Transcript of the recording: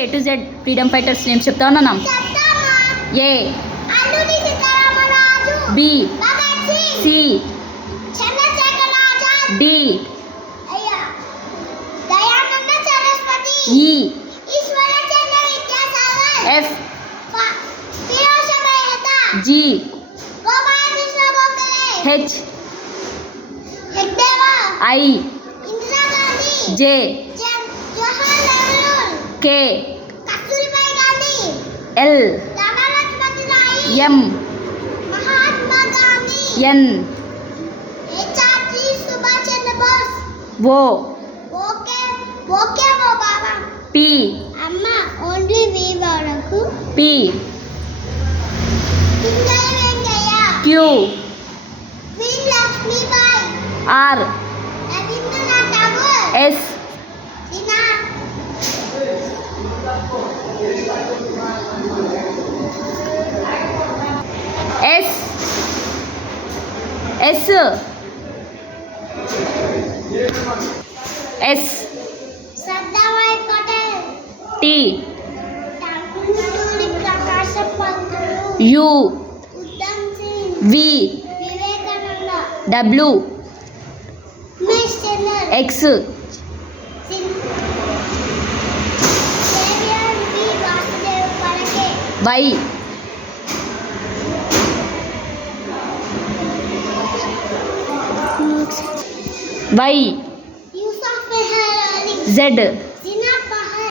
A to Z freedom fighters names చెప్తా ఉన్నాం. A B C D E F G H I J K L M N O P P Q R S S T U V W X Y Z